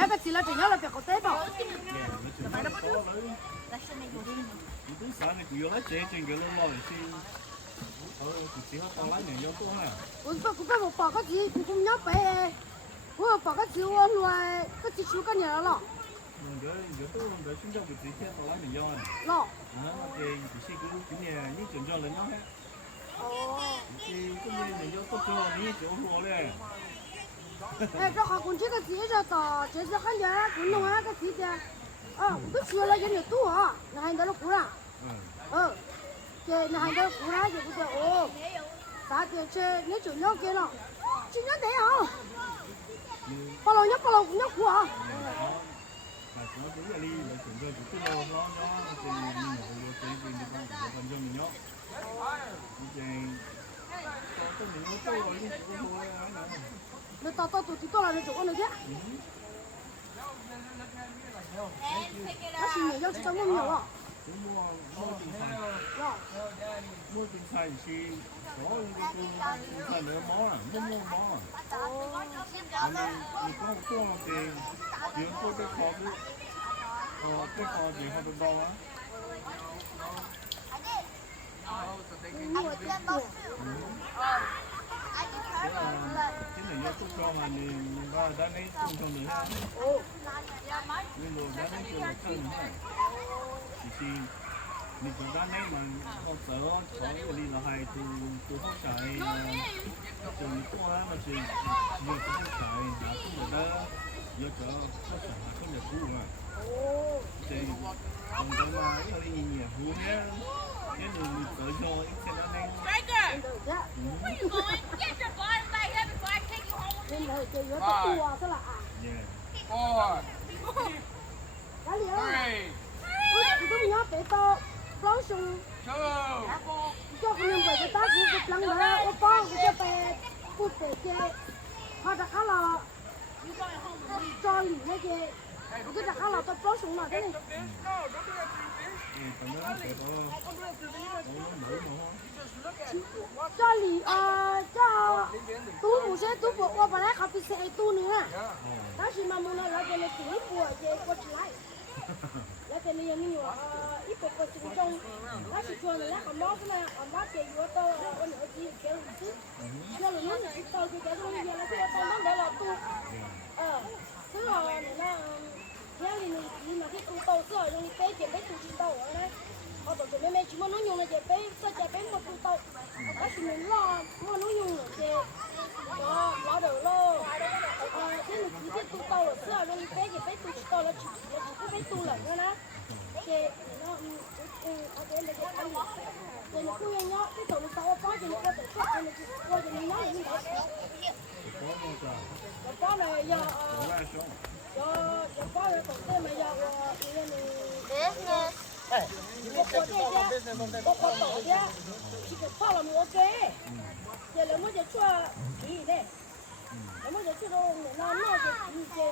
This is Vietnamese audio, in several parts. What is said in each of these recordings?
nhớ cái gì là chỉ nhớ là việc có tế bào Tú sợ này chủ yếu là chế trên cái lông lò thì chỉ có tao lái nhiều tốt ha. cũng phải một bỏ cái gì cũng nhớ bé cũng bỏ cái gì luôn rồi cái gì chú cái nhà lọ Giờ tôi để chúng ta bị chỉ theo tao lái nhiều này. lọ Thì chỉ cứ cái nhà như chuyển cho lên nhau hết. Thì cái nhà này do tốt cho như chỗ hồ đây. cho họ cũng chỉ cái gì cho tao chỉ cho cái nhà cũng弄cái gì kìa cái gì là cái nhiều tu hả này đó là cũ à cái này đó cũ ra thì cái sao thì chơi nếu chủ nhau kia nó chỉ nhớ đấy hả bao lâu cũng nhớ cũ hả Nó cũng là đi để chuyển cho chủ tư nó thì mình phải chơi đi con phần cho mình nhớ. Thì có những cái tôi đi chủ hồ này. Để tao tụi là để chỗ con này chứ nó chỉ nhiều nhau chỉ trong nhiều à mua tinh xài thì có cái tinh xài nữa món mua món mình có thì những cái kho gì họ được đâu á cái này nó cũng cho mà mình ra đã lấy không cho nữa nhưng rồi đã lấy cho thân này thì mình cũng đã lấy mà không sợ có cái gì là hay từ không chạy từ những qua mà từ nhiều cũng không chạy đã cũng được đó giờ cho không sợ không được cũ mà thì còn cái mà cái gì nhiều vui nhé cái đường tự do ít xe nó lên nên là chơi với cái tua thế là cái gì đó tôi nhớ để tao nói xong cho cái nhân vật cái tác của cái lăng đó ở con cái bé cút để chơi họ đã khá là cho lì cái cái đã khá là tôi nói xong là thế này cho lì cho tú một xe tú bộ qua bà khắp đi xe tú nữa đó chỉ mà muốn là cái này tú bộ cái có lại là cái này như ít bộ có chừng trong đó chỉ cho là còn đó cái này còn đó cái yếu tố còn ở gì cái gì nên là nó chỉ tao cái đó như là cái tao nó để là tu thứ là nó theo thì mà cái tu tao sửa dùng cái tiền cái tu chỉ tao ở đây họ bảo cái mấy chỉ muốn nó dùng là cái sao cái một tu tao đó chỉ mình lo nó dùng là cái đó lo đầu lo cái mình chỉ cái tu tao là sửa dùng cái tu chỉ tao là chỉ cái tu là nữa cái nó ở đây là cái anh thì nó cứ nhớ cái tụi nó tao có thì nó có thể xuất thì nó thì nó nhớ những cái này giờ có cái tổng tiền mà giờ có tổ chứ chỉ có khoa là mua cái giờ là mua cái chua gì đấy là mua cái chua đâu nó cái gì chứ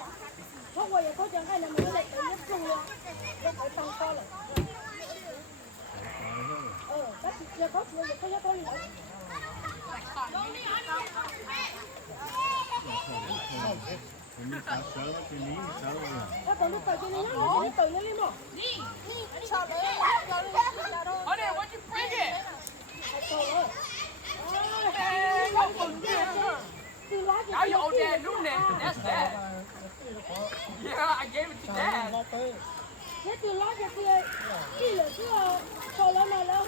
không có gì có chẳng hay là mình lại tự nhất chung luôn cái phải tăng to rồi các chị chưa có chua gì có nhất có gì nữa mình sợ cái ní sợ rồi các con lúc tới cho nó nhớ tới nó đi mà Honey, what'd you bring it? Now your old dad knew that. That's bad. Yeah, I gave it to dad. thế từ đó giờ kia là cứ sau đó mà nó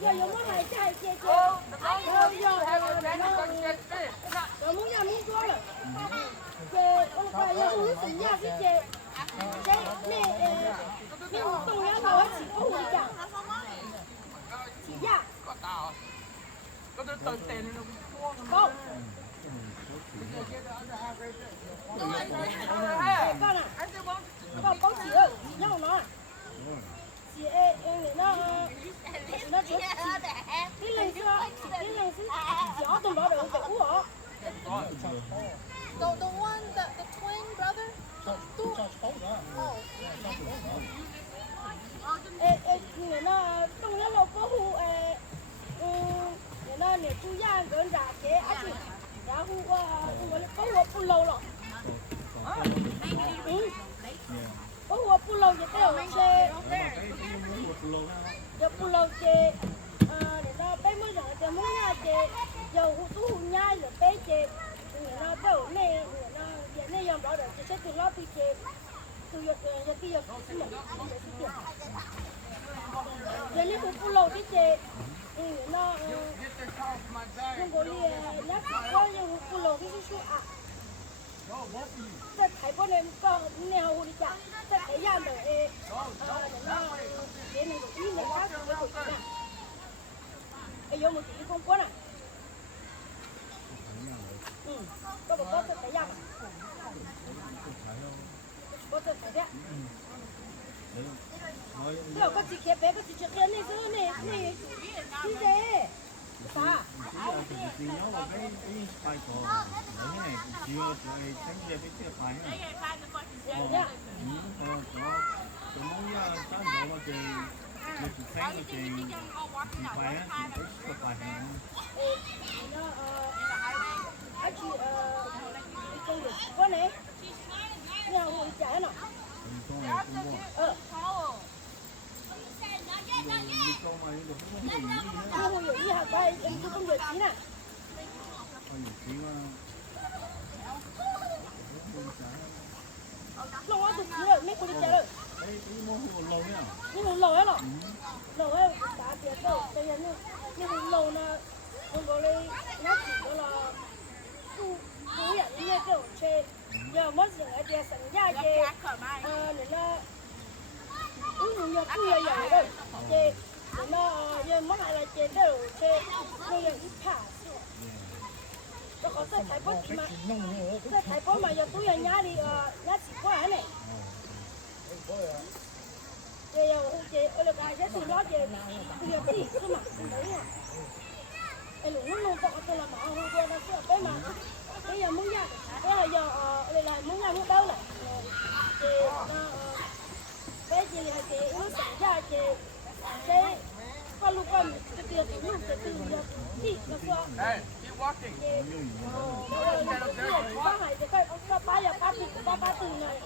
giờ giống nó này chạy kia Oh, the wrong one. You have a bad gonna get fish. rồi muốn nhà muốn có rồi chè ông phải là uống gì nha cái chè mẹ mẹ một tuần nữa rồi chỉ có một chả chỉ nha Có tao. Có tôi tự tiền nó không con à con bóng chỉ ở nhau nó chị em nó chết cái lần xưa gió tụi nó được đủ hả The one, the twin brother? người nó trong nó là có hù người nó để chú gia gần ra chế á chị đã hù có hù lâu rồi có hùa pu lâu vậy tao chê giờ pu lâu chê để nó bé mới rồi chê muốn nha chê giờ hùa tú hùa nhai rồi bé chê để nó tao nè nó giờ nè yom đó rồi chê từ lo từ chê từ giờ cái giờ cái gì giờ này pu lâu đi chê nó không có li nhát có nhưng pu lâu cái số àจะถ่ายพวกนี้ก็แนวดีจ้ะจะถ่ายยามเลยเดี๋ยวนี้ที่ในข้าวสวยกว่าน่ะไอ้โยมตีกงก้นอ่ะก็บอกว่าจะถ่ายยามก็จะถ่ายเนี่ยเดี๋ยวก็จะเก็บไปก็จะเก็บนี่ซื้อนี่ที่เจ๊啥？thì nó là cái bài của cái này chỉ là cái tránh về cái chia bài này có món ra sáng giờ là cái chỉ sáng là cái bài á cái bài này anh chị công việc có này nhà hội trả nào con này cũng mua không có gì hả đây em cứ công việc gì nè lâu quá từ gì rồi mấy cô đi chơi rồi nhưng mà lâu ấy rồi lâu ấy đã tiền đâu bây giờ nhưng mà lâu nè không có lấy nhát chỉ đó là tu hiện như kiểu chơi giờ mất gì ở đây sẵn ra chơi nên là nhiều người vậy rồi chơi nó giờ mất lại là chơi đâu chơi bây giờ ít thả nó có thể thấy bớt mà thấy bớt mà giờ tôi ở nhà đi nhà chỉ quá này giờ chơi ở đây cái gì đó chơi bây giờ gì cơ mà đấy à em luôn luôn có tôi làm mà không quên nó sửa cái mà bây giờ muốn ra bây giờ đây là muốn ra muốn đâu này chơi bé chị là chị nó xảy ra chị sẽ qua lúc con cái tiền thì lúc cái từ thì nó qua Keep walking. ba ngày thì cái ông ba giờ ba từ này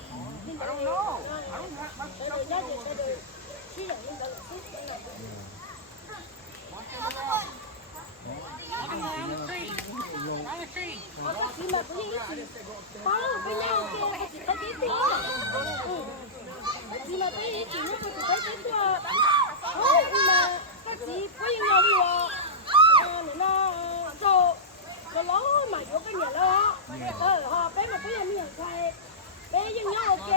I don't know. I don't have much đây nhá đây chỉ là những cái là On the tree. On the tree. chỉ mà cái gì ba với nhau kia chỉ thấy cái tiếng chỉ mà cái chỉ nó chỉ thấy cái tua mà cái gì với nhau đi nó cho nó mà vô cái nhà đó họ bé mà cái nhà thay bé với nhau ok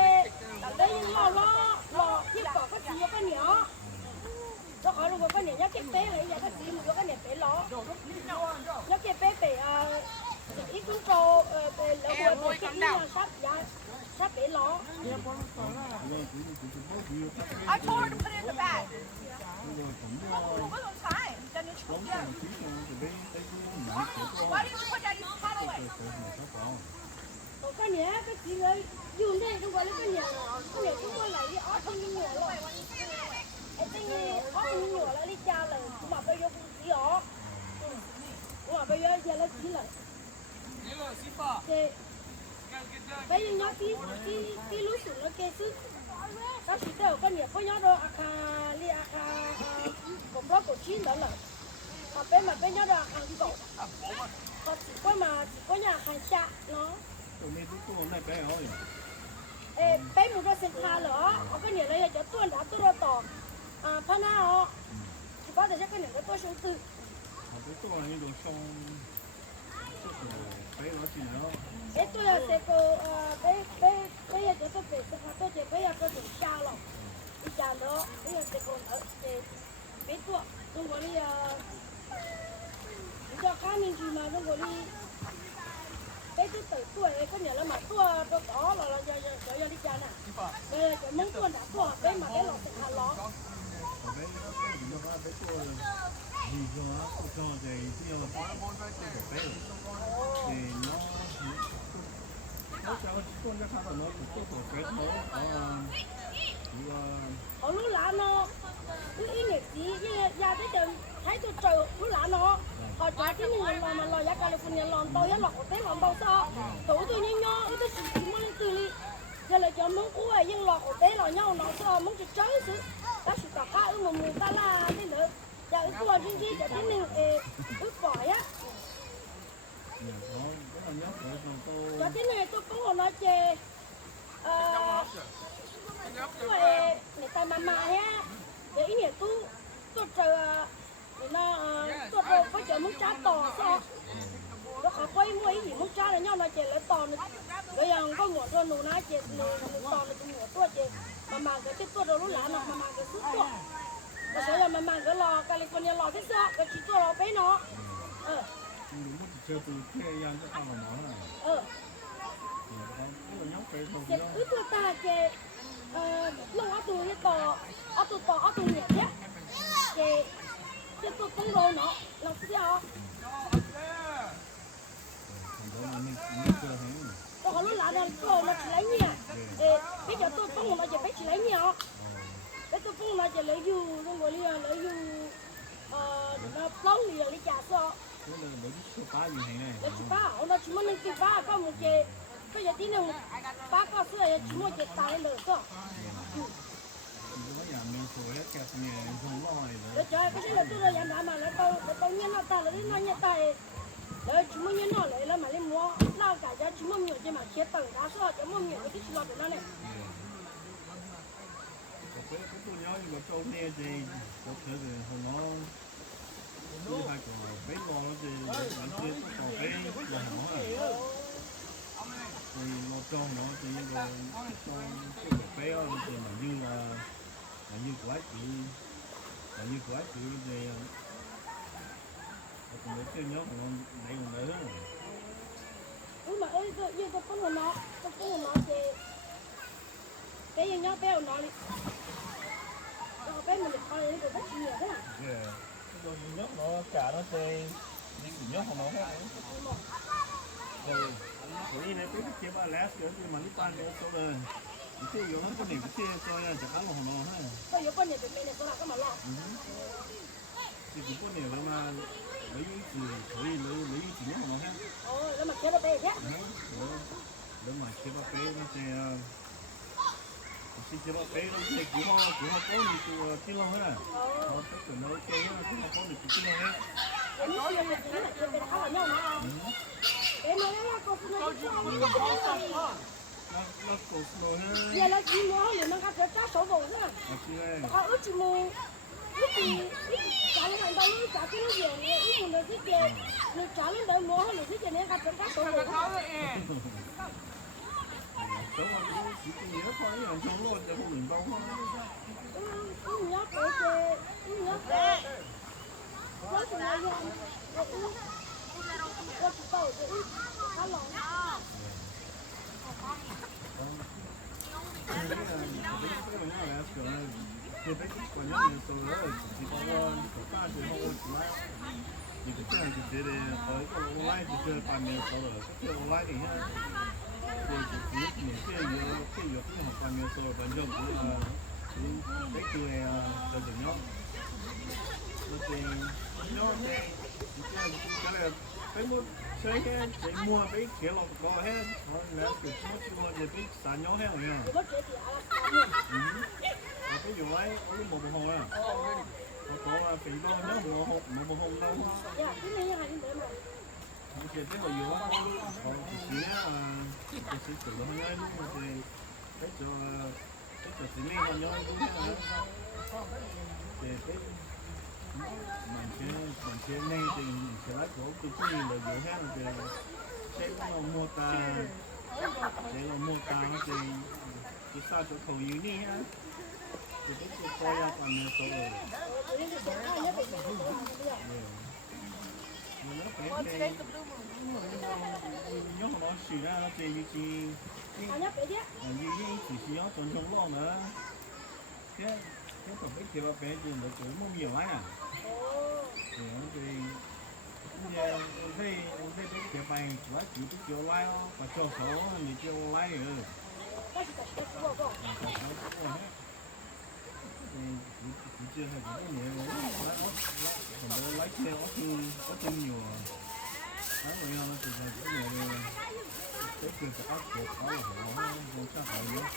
bé với nhau lo chứ còn cái gì cái nhỏ nó khỏi luôn cái này nhắc cái bé này giờ cái gì mà cái này bé lo nhắc cái bé bé ít cũng cho bé lỡ buồn cái gì mà sắp bé lo I told her to put it in the bag. It was fine. Then it's Why didn't you put Daddy's pot away? còn cái nhà cái gì đấy dùng đây không gọi là cái nhà chúng tôi lại đi ở trong những người rồi ở trên ở những người lại đi cha là mà bây giờ cũng chỉ ở mà bây giờ giờ là chỉ là thì bây giờ nhớ cái lúa sụn nó kê sức nó chỉ đều cái nhà có nhớ đâu cũng có cổ chín đó là mà bên nhớ đâu hàng cổ còn chỉ có nhà hàng chạ nó bé một đôi sen tha lỡ ở cái nhà này cho tuần đã tôi ra tỏ phan nào chỉ có thể chắc cái này cái tôi sống tự bé tôi là sẽ có bé giờ tôi về sẽ phát tôi bé giờ tôi cha rồi đi cha đó bé giờ sẽ còn ở bé tôi không có đi cho cá mình gì mà không có đi bé tôi tự tuổi cái nhà là mà tôi đó là giờ đi cha nè bây giờ muốn tôi đã tôi bé mà cái lọ sẽ hà lọ ở lúc lạ nó cái ý nghĩa gì ra tới chừng thấy tôi trời lúc lạ nó họ trả cái này là mà lò giá California lòn tàu giá lọt của tế lòn tàu sao tủ tôi nhớ nhớ ở đây chỉ muốn lên từ đi giờ là cho món cua nhưng lọt của tế lò nhau nó sao món chỉ chơi xứ ta chỉ cả cá mà mù ta là thế nữa giờ ước qua trên kia cái này ước bỏ á cho cái này tôi cũng còn nói chè người ta mà ha để ý nghĩa tôi chờ nó tôi rồi phải chờ muốn trả tò sao nó khó quay mua ý gì muốn trả là nhau nói chè lấy tò nữa bây giờ có ngủ rồi nụ ná chè nụ tò là tôi ngủ tôi chè mà cái tôi đâu lúc lạ nó mà cái sức tôi mà sợ là mà cái lò California lò cái sao cái chỉ tôi lò bé nó chè cứ tôi ta chè lúc ở tôi cái tò ở tôi nhẹ nhé chè chè tôi tung đồ nó là sao tôi có lúc lạ là tôi nó chỉ lấy nhẹ bây giờ tôi tung nó chỉ phải chỉ lấy nhẹ bây tôi tung nó chỉ lấy dù xong rồi lấy dù nó plong thì lấy trả sao lấy chụp ba nó chỉ muốn lên chụp ba có một cái bây giờ tí nữa ba có sữa chỉ muốn cái tài nữa sao để cho cái là tôi là nhà nào mà là tôi nhân nó ta là nó nhân tài để chúng mình nhân nó lại là mà lên mua lao cả cho chúng mình nhiều chứ mà chết tầng đá sao cho mình nhiều cái chuyện đó này cái tôi nhớ như mà châu nè thì có thể thì nó như hai con bé con nó thì bạn kia có còn bé là nó thì nó tròn nó thì rồi con bé thì mà như quái chị thì còn để chơi nhớ còn này còn nữa mà ơi tôi không nó thì cái gì nhớ béo nó đi bé mình được coi cái của bác nhiều thế nào rồi nhớ nó cả nó thì những nhớ của nó hết rồi cái này cái chế ba lát nữa thì mà đi pan nữa rồi cái gì nó có niệm cái cho nha chẳng hạn nó hết bây giờ con này tụi mình này có là cái mà lo thì cũng có niệm mà lấy gì lấy gì nhớ nó hếtแล้วมาเก็บไปแค่แล้วมาเก็บไปnó thì chỉ chế ba bé nó thì cũng họ có những cái tí lông hết họ tất cả nó cái nó cũng có những cái tí lông hết em nói là mình chỉ là chơi bên tháo nhau nữa em nói là cô nó cổ snow hết giờ là chỉ mua thì nó có thể trả số vốn nữa họ ước chỉ mua ước thì trả lên hàng đầu trả cái nó nhiều nữa ước mình được cái tiền mình trả lên đợi mua mình cái tiền này có thể trả số vốn đúng rồi, chỉ nhớ thôi, làm xong luôn, để không mình bông thôi. Nhớ cái chơi, nhớ cái, nhớ cái này rồi, nhớ cái tàu cái, cá lồng. Thì cái còn nhớ nhiều số rồi, chỉ có ta chỉ không có lại. Thì cái này thì để tới cái online thì chơi bàn nhiều số rồi, cái chơi online thì nhá. Thì những cái học quan nhiều số vẫn dùng cái cười cho tụi nó thì nó cái là cái mua chơi cái mua cái kiểu là có hết họ là kiểu mua thì cái sản nhỏ hết rồi nha cái dù ấy có một bộ hồ à họ có phỉ bao nhớ một hồ đâu thì cái hồi vừa họ chỉ cái sự tự động nhớ luôn thì cái cho xử lý không nhớ đúng thế thì cái mình chơi này thì mình sẽ lấy của cái gì là vừa hết thì sẽ nó mua ta để nó mua ta thì cái sao chỗ thầu như đi ha thì cái chỗ coi ra còn nhiều số rồi nhớ nó xì ra nó thì như chỉ nhớ tuần trong lo nữa cái tổng cái kia bé thì nó cũng không nhiều lắm à thì thấy cái kia bay quá chỉ cái chiều lái và cho số thì chiều lái rồi thì 你这还不年我很多来钱我真nhiều à还有样子就是今年的这个是二十好了我我下好有少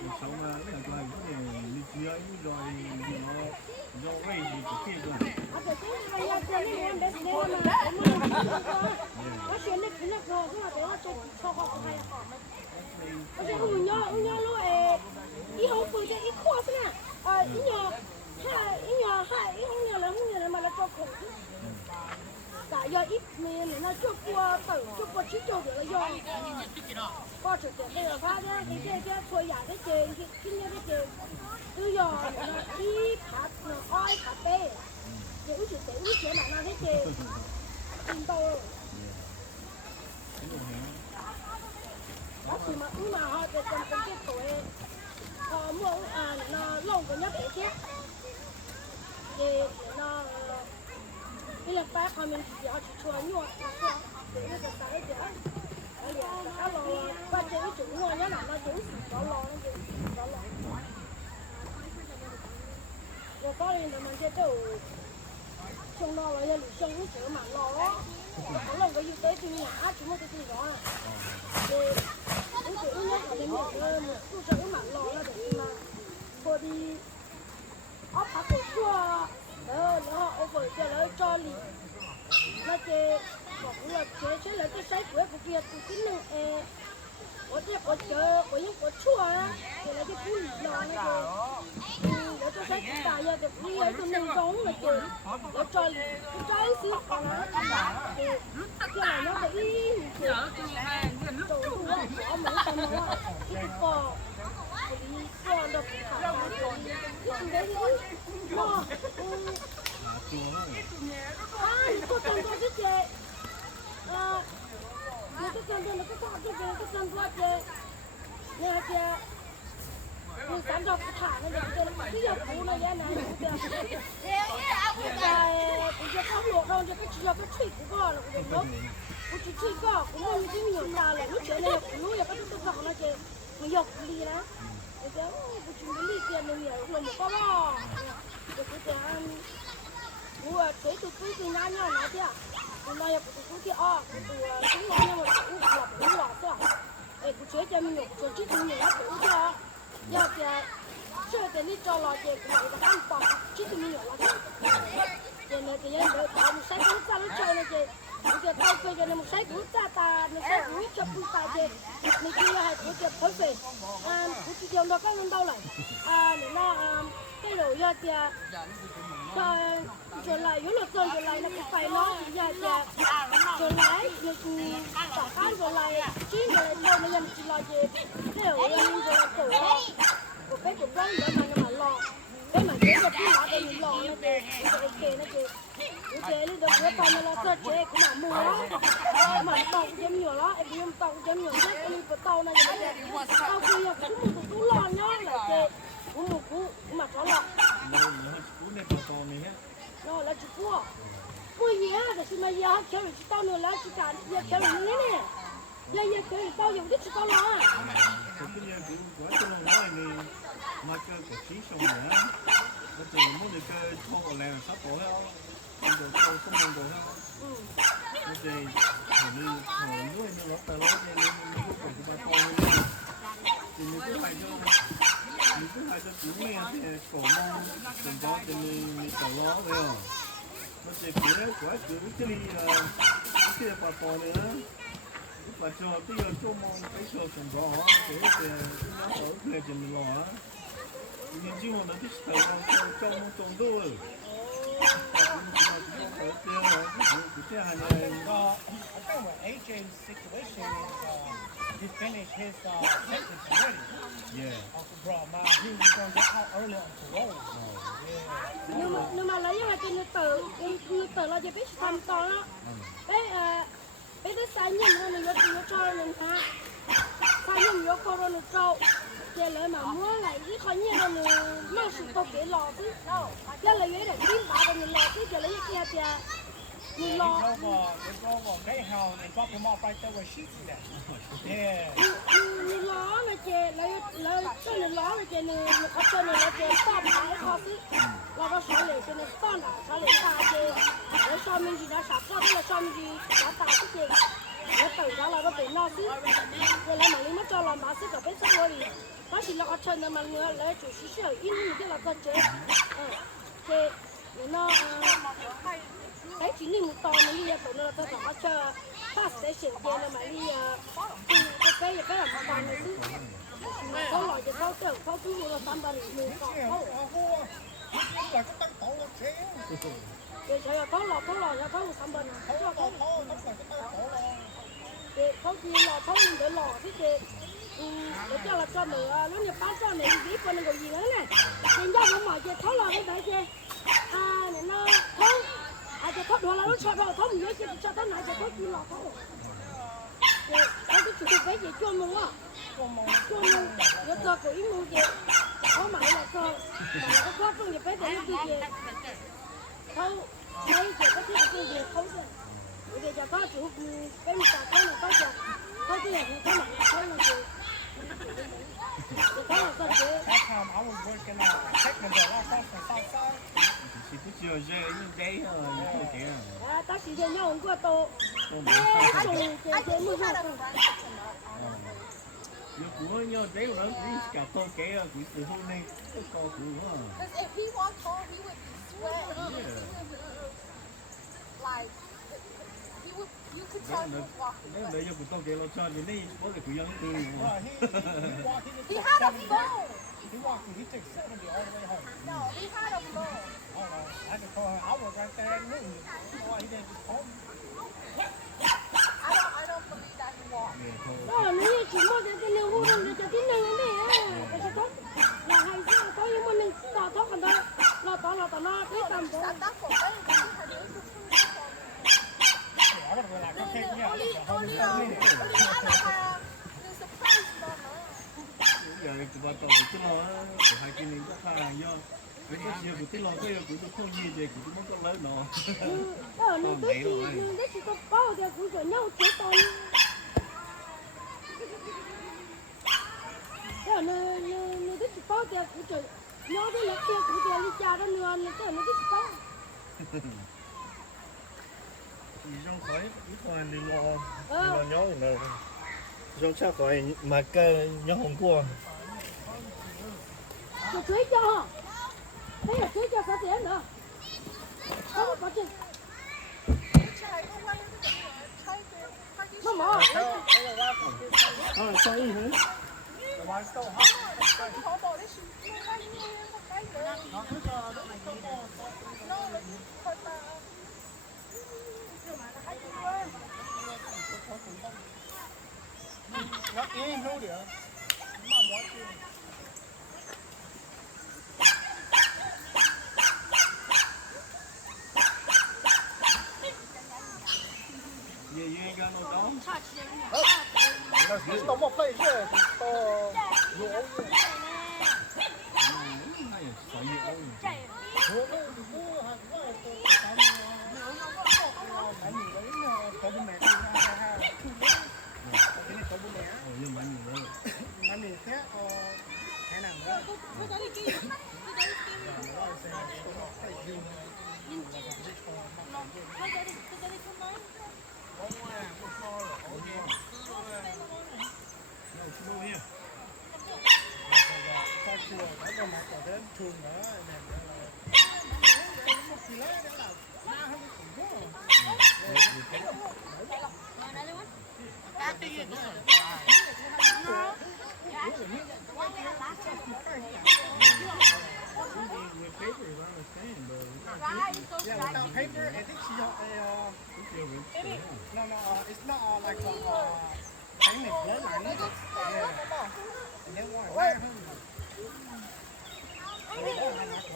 你什么那个今年你只要遇到你要位置不变动啊这这要这里面没时间嘛我选的那个是吧给我做超好不还好吗而且我们路诶以后回去一cross呢一年hai一年嘛来做空cả giờ ít mình nó chụp qua tử chụp qua chín châu được rồi qua trực tiếp bây giờ phát ra cái thôi giả cái tiền cái cái tiền bây giờ nó đi phạt nó oi phạt bê để uống chuyện mà nó cái tiền tiền đâu đó thì mà họ để trong cái tuổi mua nó lâu của nhất để chết để nó bây giờ ta còn mình chỉ họ chỉ cho nhọ để nó sẽ cái gì ấy cái lò ba chế cái chủ mua nhá là nó chủ đó lò nó rồi có lên là mình sẽ đầu trong đó là những trong cái chỗ mà lò đó có lòng cái tế thì nhả chúng nó cái gì đó để cái chỗ nhất là mình một chỗ mà lò là để mà thôi đi ốp hạt cổ chua nó over cho nó cho lì nó chơi cũng là chơi là cái sấy của kia từ cái nương có chơi có những có chua á thì là cái củ lì nó để cho sấy của ta giờ được đi cái nương giống là chơi để cho lì cái trái xí còn nó thì cái này nó phải đồ đồ của mấy con nó cái cò đi con được thả cái đấy nó cô cần có cái gì nó cái cần nó cái cần có gì nè kìa mình sắm cho cái thả nó để cái giờ cũ nó vậy này bây giờ không luộc đâu cho cái thịt của con là cũng được cái thịt con cũng mua cái nhiều ra là lúc trước này cũng nuôi cái cái con nó chơi mình dọc đi đó bây giờ cái chúng đi tiền mình nhiều luôn một con bò rồi cái tiền mua thế tụi cái nhá nó thế à tụi nó là tụi cái tụi chúng nó nhưng mà cũng lọt thôi để tụi chế cho mình nhiều cho chứ mình nhiều nó cũng cho giờ thì chưa thì đi cho lọt thì cũng phải ăn bò chứ mình nhiều lắm thì này thì em đợi một sai cũng ra nó chơi này thì bây giờ tao chơi cho nên một sai cũng ta nó sai cũng cho cũng ta thì mình kia hay cũng chơi phơi về cũng chỉ dùng đó cái nó đâu lại để nó cái đồ giờ thì rồi lại yếu lực rồi lại là cái phải nó giờ thì rồi lại cả cái rồi lại chín rồi đâu nó chỉ là gì cái đồ rồi tổ của cái cục đó để mà lò cái mà chế được cái lá để mình lò nó để nó chế lên được cái con nó là chế cũng mà mua mà tàu chém nhiều đó em đi tàu chém nhiều nhất em có tàu này là tàu kia cũng lò nhá là chế cũng một cú mà có lò nó là chụp cua mua gì á thì mà giờ kéo được tao nữa là chỉ cả giờ kéo được nè giờ kéo được tao dùng cái tao lo mà cái chỉ xong nữa nó chỉ muốn được cái thô của làng sắp bỏ hết rồi thô không muốn bỏ hết nó chỉ hình như nuôi nó lót tay lót nên nó cũng phải chúng ta thô thì mình cứ phải cho chúng mình thì cổ mông từng đó thì mình phải lo đấy à nó chỉ cái quá cứ cái này phải bỏ nữa và cho bây giờ cho mong cái số từng đó thì nó ở cái gì mình lo nhìn chung là nó thích thầu trong đôi I think with AJ's situation, he finished his sentence already. Yeah. Bro, man, he was going to get out early on parole. Yeah. Nhưng mà lấy cái như tử là gì biết tham to đó. Cái sai nhân nó cho nên ha. Sai nhân nó có nó cho. Giờ lại mà mua lại cái khó nhiên nó sự tốt cái lò chứ. Giờ lại cái để kiếm bà mình lò chứ giờ lấy cái kia 你 They 老 drove Greyhound and dropped him off right there where she's at. Yeah. 你老那些这里老那些呢，他这里那些大牌考试，那个上来现在上来上来大些，那上面去那啥搞的那上面去那大这些，我等下那个被老师，我来嘛你们找了嘛是个被生活里，但是那个村的嘛我来就是小一年的那个这，这那哎今年到那里也到那个啥去大时代现在了嘛你这个也不让他办的是。เขาหล่อจะเขาเจ้าเขาคือเราทำบริมือเขาเขาเดี๋ยวใช่เขาหล่อแล้วเขาทำบริเขาเขาเดี๋ยวเขาจีหล่อเขาเดี๋ยวหล่อที่เดี๋ยวเจ้าเราจะเหนือแล้วเนี่ยป้าเจ้าเนี่ยดีคนนึงก็ยีแล้วเนี่ยเป็นญาติของหมอเจ้าเขาหล่อได้ไหมเจ้เนี่ยนะเขาอาจจะเขาโดนเราชอบเราเขาไม่เยอะเจ้าชอบท่านไหนจะเขาจีหล่อเขาเขาก็จุดไปเจ้าจ้วงมึงอ่ะจ้วงมึงแล้วตัวกูอีมึงเจ้าเขาหมายเราตัวเขาควบคุมจะไปแต่ละทีเจ้าเขาไม่เจ้าก็ที่ตัวเจ้าเขาเจ้าเดี๋ยวจะเขาจุดเป็นจากเขาเนี่ยเขาจะเขาจะอย่างนี้เขาหมายเขาเนี่ยเจ้าเขาก็เจ้า That time I was working technical across the south side. Chỉ có chiều rơi những đấy thôi, những cái kia. 但是人家问过都，哎，送这木头。 Nếu của nhau đấy nó đi cả to kế à, cũng từ hôm nay có to của nó. Because if he walked home, he would be sweating. Like, you could tell he was walking. Nếu để cho của to kế nó cho thì đây có thể của dân từ. He had a phone. He took 70 all the way home. No, he had a phone. I don't know. I just told him I was right there at noon. He didn't just call me. I don't believe that he walked. Ni chỉ mua cái nương hú nương cái tí nương này cái gì đó là hay sao có những món nương tao thoát còn đó nó cái tầm đó. That's for baby. I would have been like, okay, yeah. Only Anna have the surprise mama. Giờ thì bà tao cái lo hai cái này rất là do cái chiều của cái lo cái của tôi không gì thì của tôi muốn có lớn nó. Nương đấy chỉ có bao giờ cũng cho nhau chế tao. Nương đấy chỉ bao giờ cũng cho nhau đấy là kia cũng cho đi cha đó nương nó cái nó chỉ bao. Thì trong khói ít hoàn thì lo nhó thì là trong chắc khói mà cái nhó hôm qua. Tôi cưới cho, đây là cưới cho sao tiền nữa? Không có chuyện. Không mở. Sao ý hả? Nó yên luôn được. Gì ra nó đó. Nó một play chứ. Yeah, without paper, I think she no, it's not like a technic blood line. Yeah. And then why hơn.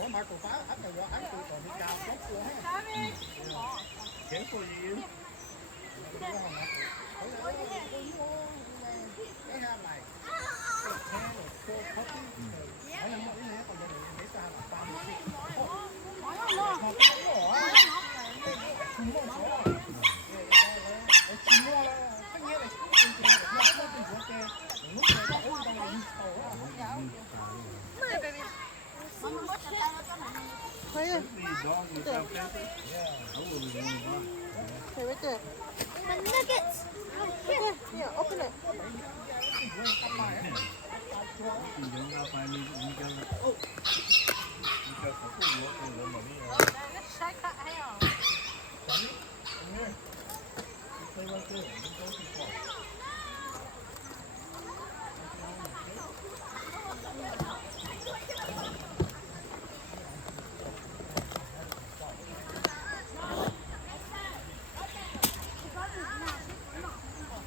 Ủa mà cô phá ấp rồi anh tụi còn đi cao tốt luôn ha. Kéo cô gì? Cái ha này. Cái rồi cô khóc. Hỏi năm mỗi ngày còn giờ để ta là 30. 可以， The dog without pepper? I wouldn't want to buy. okay, right there. The nuggets. Okay, yeah, open it. Thì giống như phải đi cũng cho phải phụ lỗ từ đó mà đi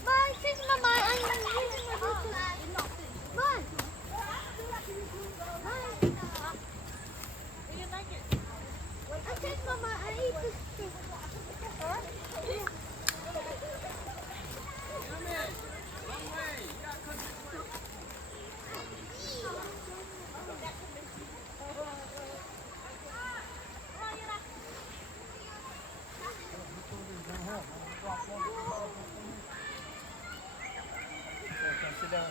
Bye, kiss mama. I'm using my book. Bye. I kiss mama. I eat this. sit down.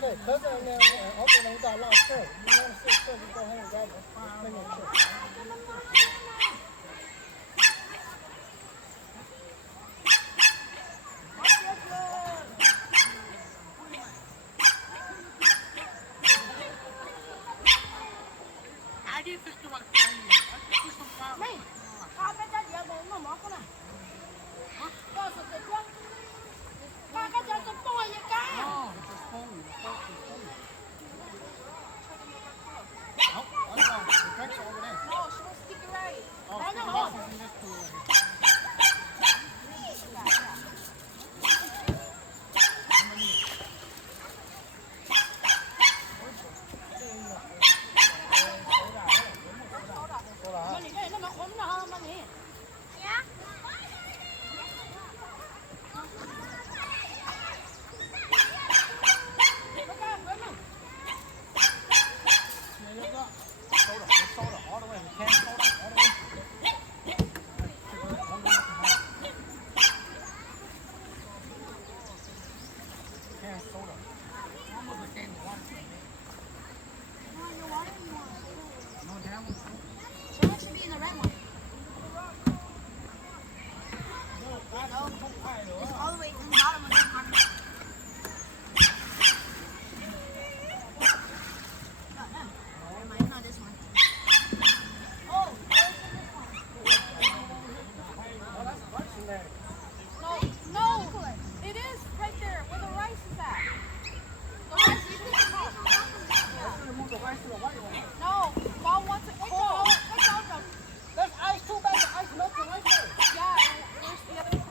Okay, cause I'm now open and got a lot of food. You want to sit so you go ahead and grab it. Bring it to. Này, con cái cho dĩa bún mà món con này. Con sụt thịt luôn. Con cái cho sụt bò vậy ca. No, she wants sticky rice. Đó nó ngon. Mà này cái này nó khốn nó hơn mà này. So that should be in the red one. It's all the way in the bottom of the carton. Mine's not this one. Oh, No, it is right there where the rice is at. The rice you can have. No, Mom wants it cold. There's ice too, baby. Ice melting right there. Yeah, where's the other one?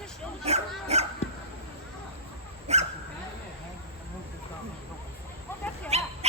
这鞋子。我别撇了。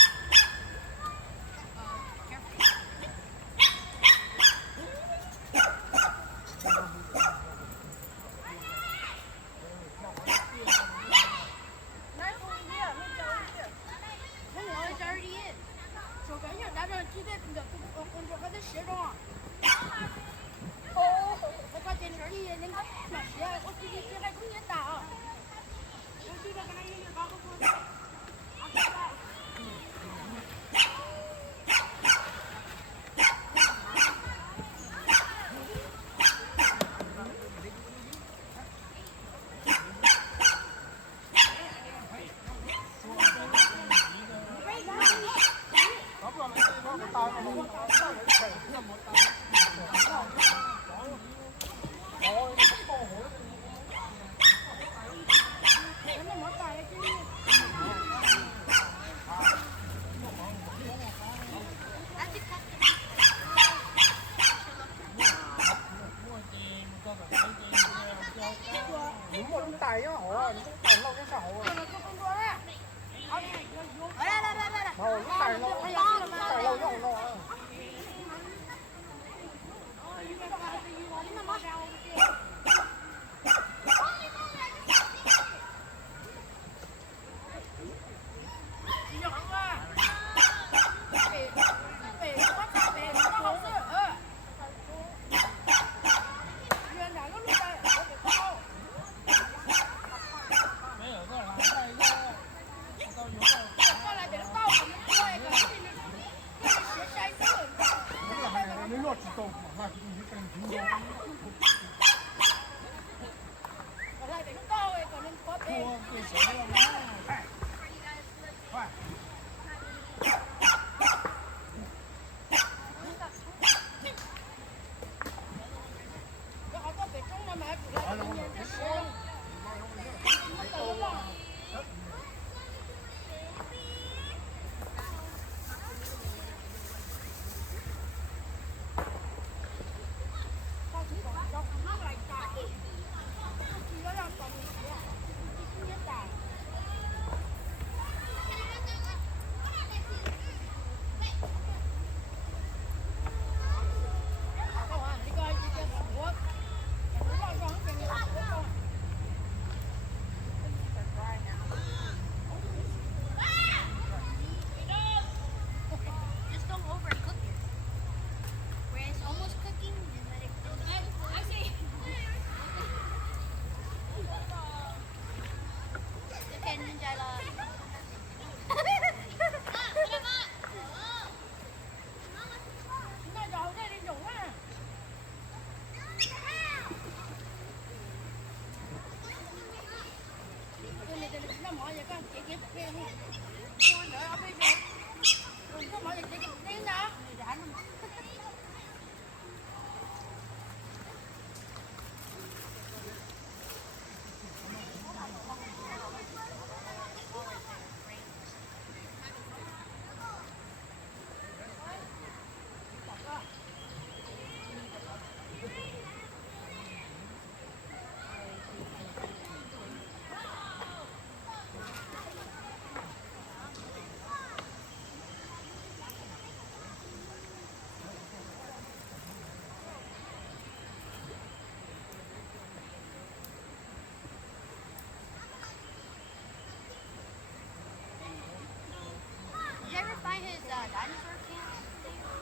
Did you ever find his dinosaur camp thing?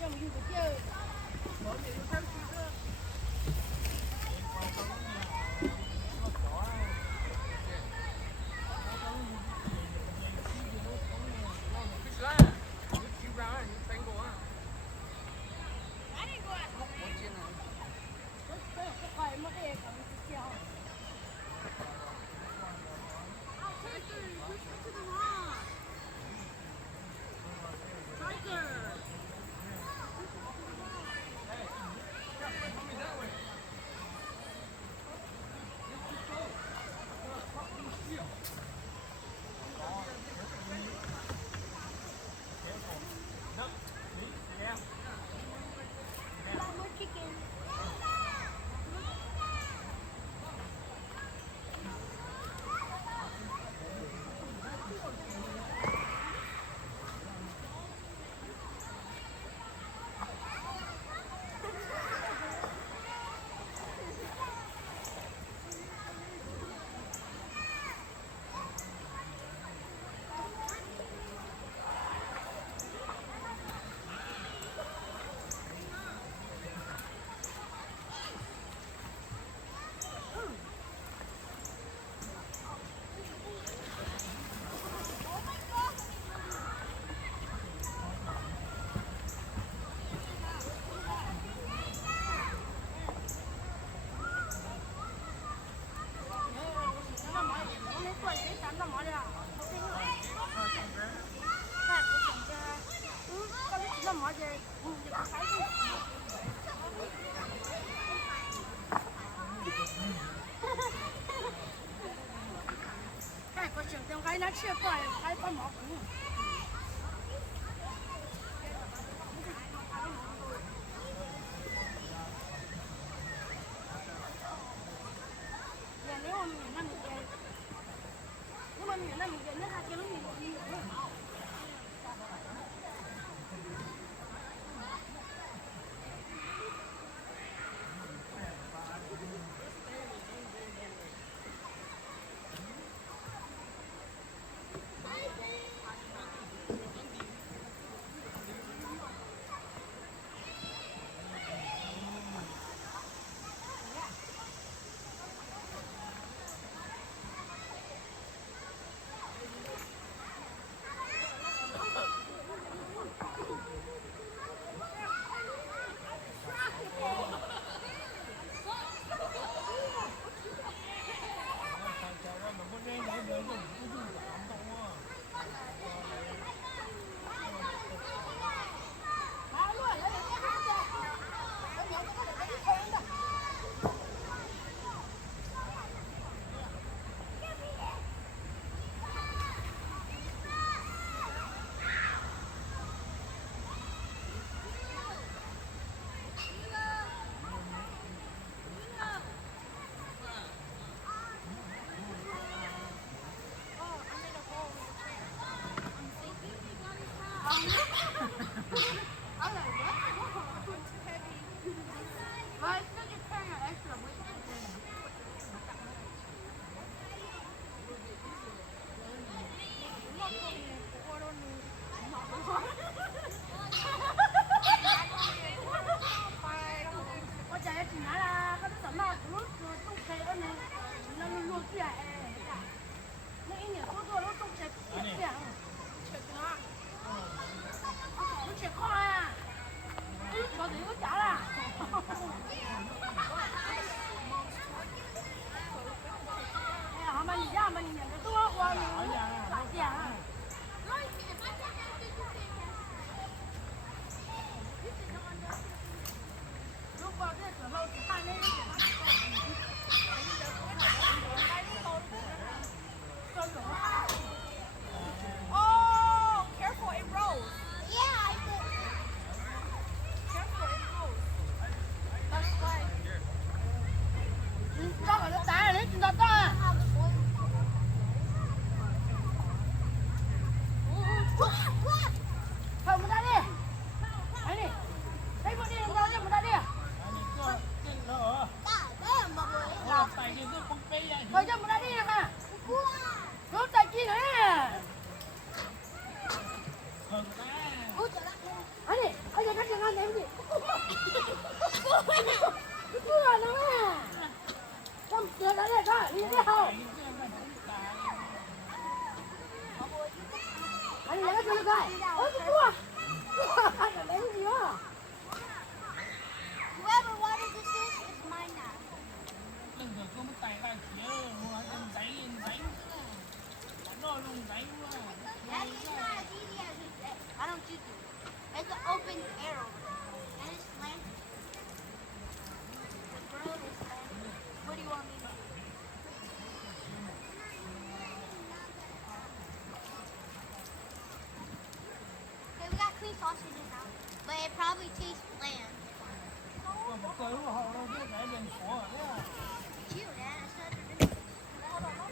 叫我们有个店。拿吃饭还帮忙。guy. Oh, the boy. That's yours. Whoever wanted this is mine now. Lần rồi có một tay lại phía mua ăn giấy nó luôn giấy quá. That is not as easy as it is. Why don't you do it? It's an open arrow. And it's slanted. The road is slanted. What do you want me to do? Okay, we got clean sausages now. But it probably tastes bland. Một cỡ họ nó cái đèn phỏ đấy. Chill, Dad. It's not the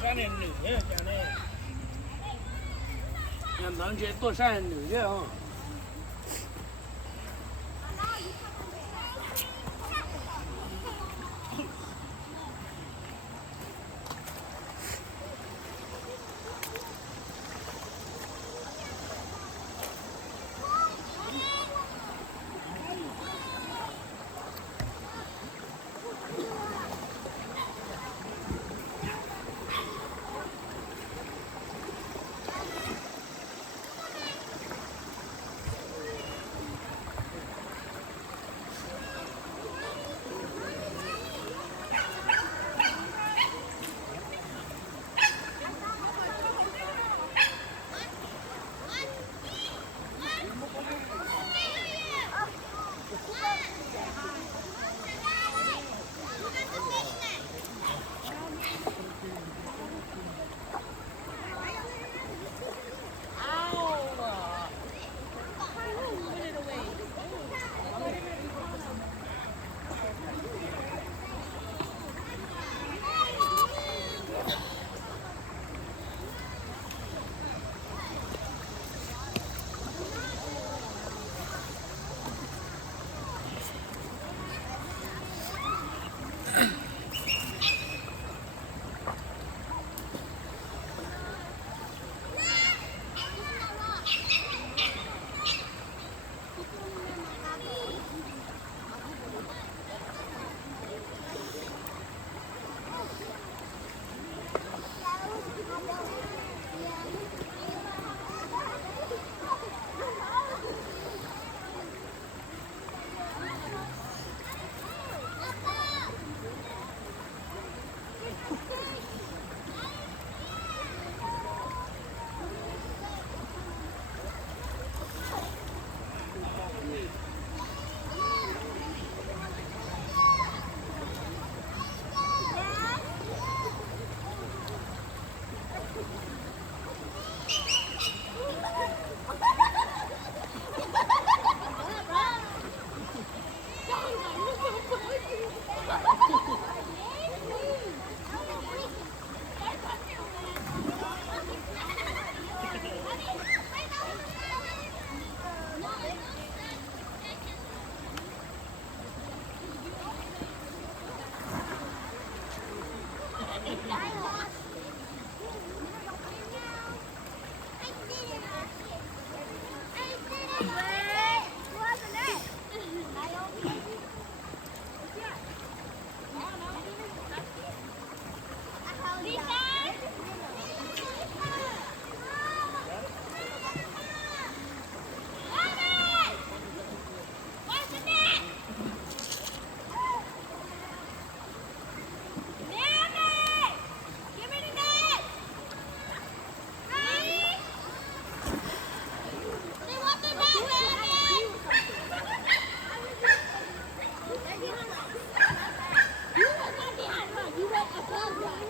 山的女的讲的，要能去多山女的啊。You went above that.